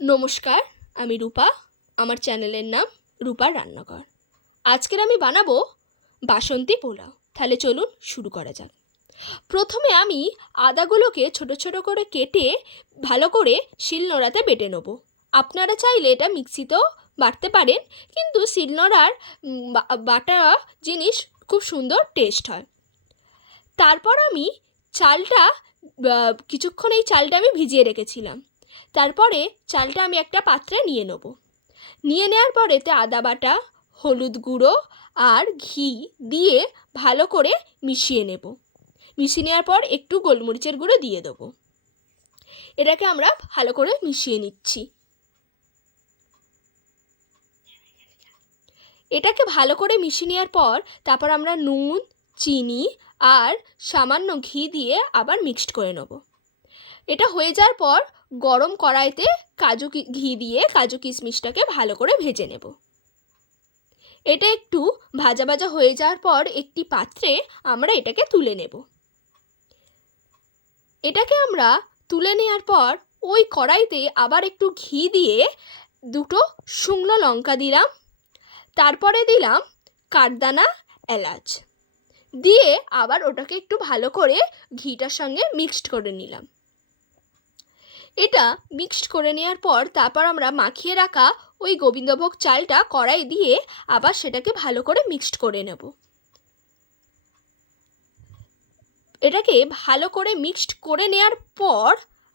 নমস্কার, আমি রূপা। আমার চ্যানেলের নাম রূপার রান্নাঘর। আজকের আমি বানাবো বাসন্তী পোলাও। তাহলে চলুন শুরু করা যাক। প্রথমে আমি আদাগুলোকে ছোট ছোট করে কেটে ভালো করে শিলনোড়াতে বেটে নেব। আপনারা চাইলে এটা মিক্সিতেও বাটতে পারেন, কিন্তু শিলনোড়ার বাটা জিনিস খুব সুন্দর টেস্ট হয়। তারপর আমি চালটা কিছুক্ষণ এই চালটা আমি ভিজিয়ে রেখেছিলাম। তারপরে চালটা আমি একটা পাত্রে নিয়ে নেব। নিয়ে নেওয়ার পর এতে আদা বাটা, হলুদ গুঁড়ো আর ঘি দিয়ে ভালো করে মিশিয়ে নেব। মিশিয়ে নেওয়ার পর একটু গোলমরিচের গুঁড়ো দিয়ে দেবো। এটাকে আমরা ভালো করে মিশিয়ে নিচ্ছি। এটাকে ভালো করে মিশিয়ে নেওয়ার পর তারপর আমরা নুন, চিনি আর সামান্য ঘি দিয়ে আবার মিক্সড করে নেব। এটা হয়ে যাওয়ার পর গরম কড়াইতে ঘি দিয়ে কাজু কিশমিশটাকে ভালো করে ভেজে নেব। এটা একটু ভাজা ভাজা হয়ে যাওয়ার পর একটি পাত্রে আমরা এটাকে তুলে নেব। এটাকে আমরা তুলে নেওয়ার পর ওই কড়াইতে আবার একটু ঘি দিয়ে দুটো শুকনো লঙ্কা দিলাম, তারপরে দিলাম কাঠদানা এলাচ দিয়ে আবার ওটাকে একটু ভালো করে ঘিটার সঙ্গে মিক্সড করে নিলাম। এটা মিক্সড করে নেওয়ার পর তারপর আমরা মাখিয়ে রাখা ওই গোবিন্দভোগ চালটা কড়াই দিয়ে আবার সেটাকে ভালো করে মিক্সড করে নেব। এটাকে ভালো করে মিক্সড করে নেওয়ার পর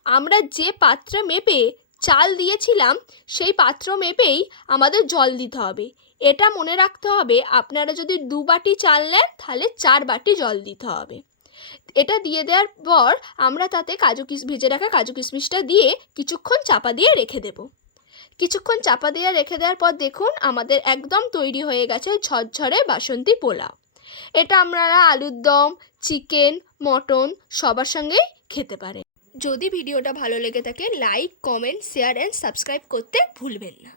আমরা যে পাত্রে মেপে চাল দিয়েছিলাম সেই পাত্র মেপেই আমাদের জল দিতে হবে। এটা মনে রাখতে হবে, আপনারা যদি 2 বাটি চাল নেন তাহলে 4 বাটি জল দিতে হবে। এটা দিয়ে দেওয়ার পর আমরা তাতে ভেজে রাখা কাজু কিশমিশটা দিয়ে কিছুক্ষণ চাপা দিয়ে রেখে দেব। কিছুক্ষণ চাপা দিয়ে রেখে দেওয়ার পর দেখুন আমাদের একদম তৈরি হয়ে গেছে ঝরঝরে বাসন্তী পোলাও। এটা আপনারা আলুর দম, চিকেন, মটন সবার সঙ্গেই খেতে পারেন। যদি ভিডিওটা ভালো লেগে থাকে like, comment, share and subscribe করতে ভুলবেন না।